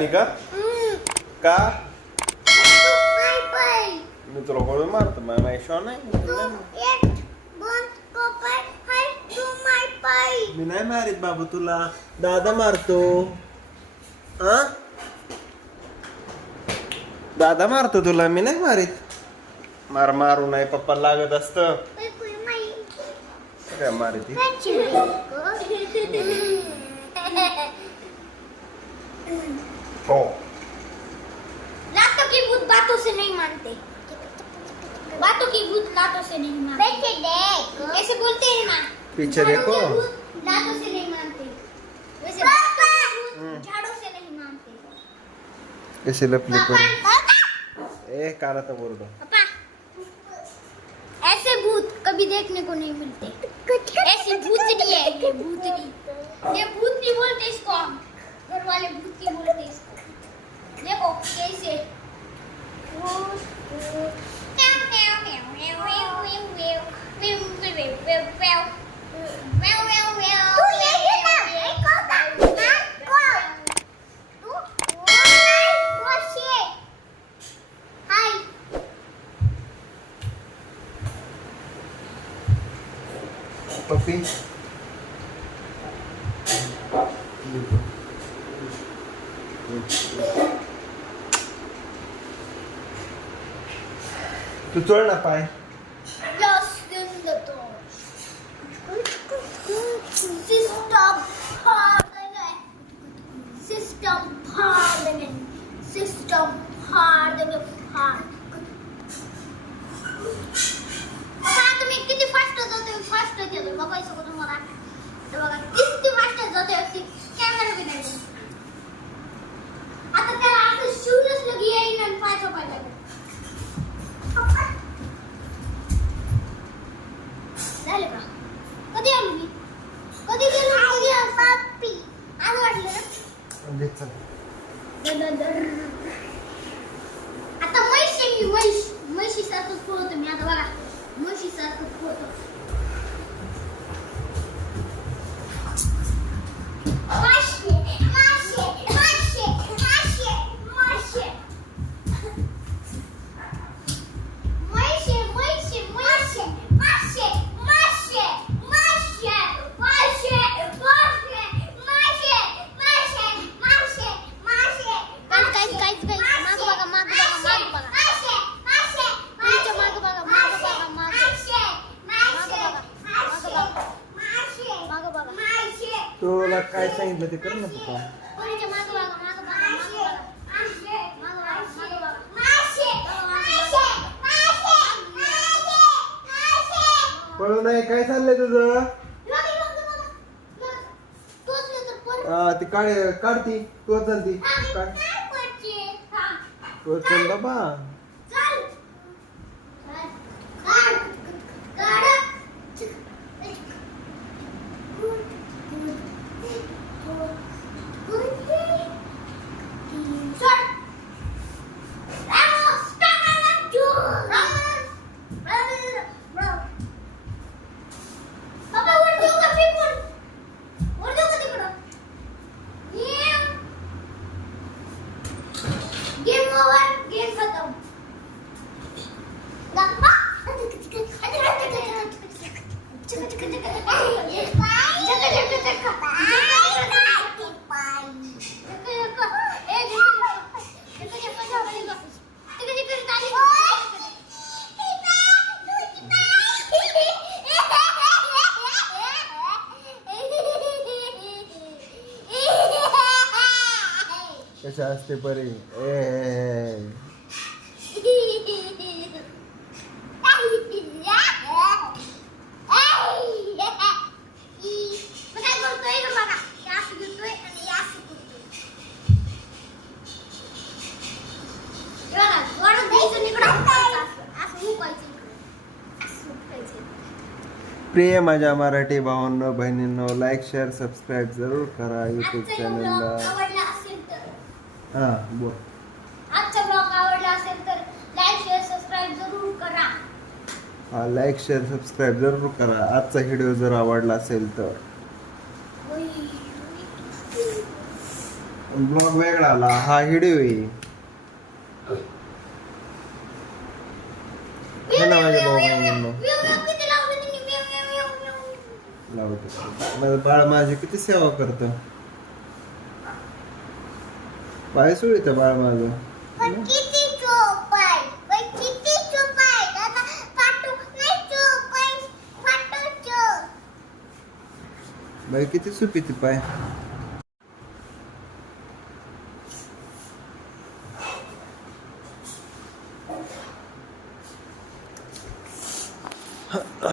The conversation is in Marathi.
आली का? का? मी तुला कोण मारतो? माझ्या नाही? मी नाही मारित बाबू तुला. दादा मारतो. आ? दादा मारतो तुला. मी नाही मारित. मार मारू नाही. पप्पा लागत असत. काय मारित? हो। लातों की भूत बातों से नहीं मानते। बातों की भूत लातों से नहीं मानते। बैठे देख। ऐसे बोलते हैं ना? पीछे देखो। लातों से नहीं मानते। वैसे के हम्म। झाड़ों से नहीं मानते। कशी लपली करू। पापा। ए काला तर बोलतो पापा। ऐसे भूत कभी देखने को नहीं मिलते। ऐसे भूतनी है ये भूतनी ये भूतनी बोलते इसको हम। घर वाले भूतनी बोलते। Papi? Doutor, na pai? Yes, this is the door. System pardoning. System. System तर बघा किती फास्ट जातोय अगदी कॅमेरा बी नाही आता त्याला असं येईन आणि झाले का? कधी आलो मी? कधी गेलो? कधी पप्पी. आज वाटलं ना? आता म्हैस आहे मी म्हैस म्हैशी सारखं पळतो मी. आता बघा. म्हैशी सारखं पळतो सांगितलं ते कर ना तू पळू नाही काय चाललंय तुझं? हा, काढ काढती तू चालती काढ. तू चल बाबा. कशा असते परी? ए. प्रिय माझ्या मराठी भावांनो बहिणींनो लाईक शेअर सबस्क्राईब जरूर करा युट्यूब चॅनलला हा बोल. आजचा ब्लॉग आवडला असेल तर लाईक शेअर सबस्क्राईब जरूर करा. हा लाईक शेअर सबस्क्राईब जरूर करा. आजचा व्हिडिओ जर आवडला असेल तर. ब्लॉग वेगळा आला. हा व्हिडिओ आहे. माझ्या भाऊ. लावतो. माझं बाळ माझी किती सेवा करतं? पाय सुळीत बाळ माझं. किती चोप चोप चोप चोप. बाई किती सुपी ती पाय.